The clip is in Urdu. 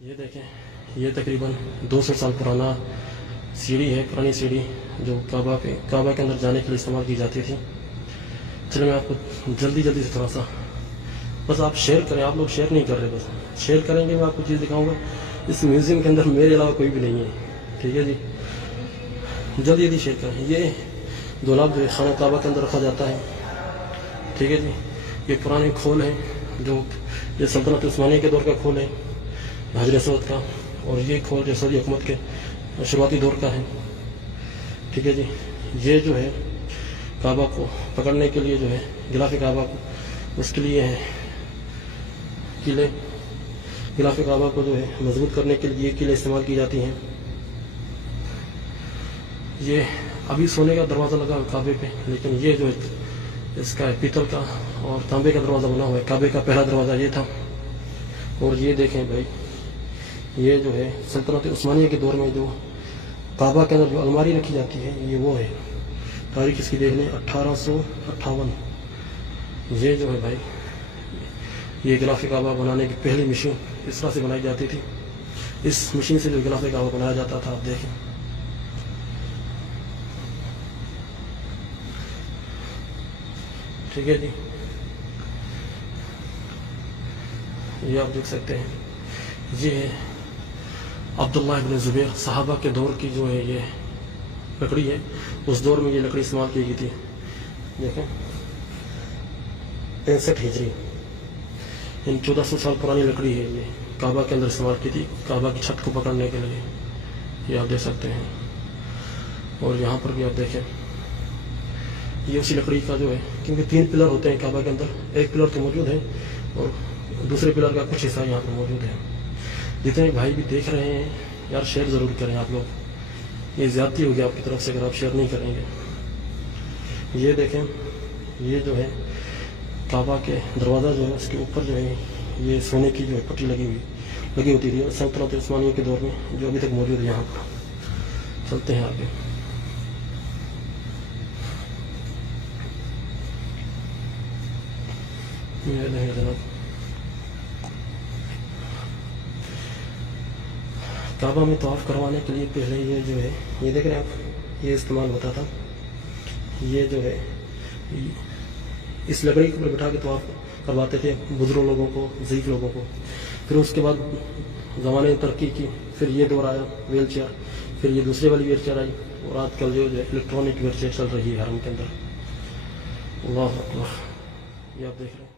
یہ دیکھیں، یہ تقریباً 200 سال پرانا سیڑھی ہے، پرانی سیڑھی جو کعبہ کے اندر جانے کے لیے استعمال کی جاتی تھی۔ چلیں میں آپ کو جلدی سے تھوڑا سا بس آپ شیئر کریں، آپ لوگ شیئر نہیں کر رہے، بس شیئر کریں گے، میں آپ کو چیز دکھاؤں گا۔ اس میوزیم کے اندر میرے علاوہ کوئی بھی نہیں ہے، ٹھیک ہے جی، جلدی شیئر کریں۔ یہ دولاب جو ہے خانہ کعبہ کے اندر رکھا جاتا ہے، ٹھیک ہے جی۔ یہ پرانے کھول ہیں، جو یہ سلطنت عثمانیہ کے دور کا کھول ہے، حجر اسود کا، اور یہ کھول جو سعودی حکومت کے شروعاتی دور کا ہے، ٹھیک ہے جی۔ یہ جو ہے کعبہ کو پکڑنے کے لیے جو ہے غلاف کعبہ کو، اس کے لیے ہے قلعے، غلاف کعبہ کو جو ہے مضبوط کرنے کے لیے یہ قلعے استعمال کی جاتی ہیں۔ یہ ابھی سونے کا دروازہ لگا ہوا کعبے پہ، لیکن یہ جو ہے اس کا پیتل کا اور تانبے کا دروازہ بنا ہوا ہے۔ کعبے کا پہلا دروازہ یہ تھا۔ اور یہ دیکھیں بھائی، یہ جو ہے سلطنت عثمانیہ کے دور میں جو کعبہ کے اندر جو الماری رکھی جاتی ہے، یہ وہ ہے، تاریخ اس کی دیکھ لیں 1858۔ یہ جو ہے بھائی، یہ غلاف کعبہ بنانے کی پہلی مشین اس طرح سے بنائی جاتی تھی۔ اس مشین سے جو غلاف کعبہ بنایا جاتا تھا، آپ دیکھیں، ٹھیک ہے جی۔ یہ آپ دیکھ سکتے ہیں، یہ ہے عبداللہ ابن زبیر، صحابہ کے دور کی جو ہے یہ لکڑی ہے۔ اس دور میں یہ لکڑی استعمال کی گئی تھی، دیکھیں 65 ہجری، 1400 سال پرانی لکڑی ہے۔ یہ کعبہ کے اندر استعمال کی تھی، کعبہ کی چھت کو پکڑنے کے لیے، یہ آپ دیکھ سکتے ہیں۔ اور یہاں پر بھی آپ دیکھیں، یہ اسی لکڑی کا جو ہے، کیونکہ 3 پلر ہوتے ہیں کعبہ کے اندر، ایک پلر تو موجود ہے اور دوسرے پلر کا کچھ حصہ یہاں پر موجود ہے۔ جتنے بھائی بھی دیکھ رہے ہیں یار، شیئر ضرور کریں آپ لوگ، یہ زیادتی ہوگی آپ کی طرف سے اگر آپ شیئر نہیں کریں گے۔ یہ دیکھیں، یہ جو ہے کعبہ کے دروازہ جو ہے، اس کے اوپر جو ہے یہ سونے کی جو ہے پٹی لگی ہوتی تھی سلطنت عثمانیہ کے دور میں، جو ابھی تک موجود ہے یہاں پر۔ چلتے ہیں آگے۔ یہ دیکھیں جناب، کعبہ میں طواف کروانے کے لیے پہلے یہ جو ہے، یہ دیکھ رہے ہیں آپ، یہ استعمال ہوتا تھا۔ یہ جو ہے اس لکڑی کے اوپر بٹھا کے طواف کرواتے تھے بزرگ لوگوں کو، ضعیف لوگوں کو۔ پھر اس کے بعد زمانے نے ترقی کی، پھر یہ دور آیا ویل چیئر، پھر یہ دوسرے والی ویل چیئر آئی، اور آج کل جو ہے الیکٹرانک ویل چیئر چل رہی ہے حرم کے اندر۔ اللہ اکبر، یہ آپ دیکھ رہے ہیں۔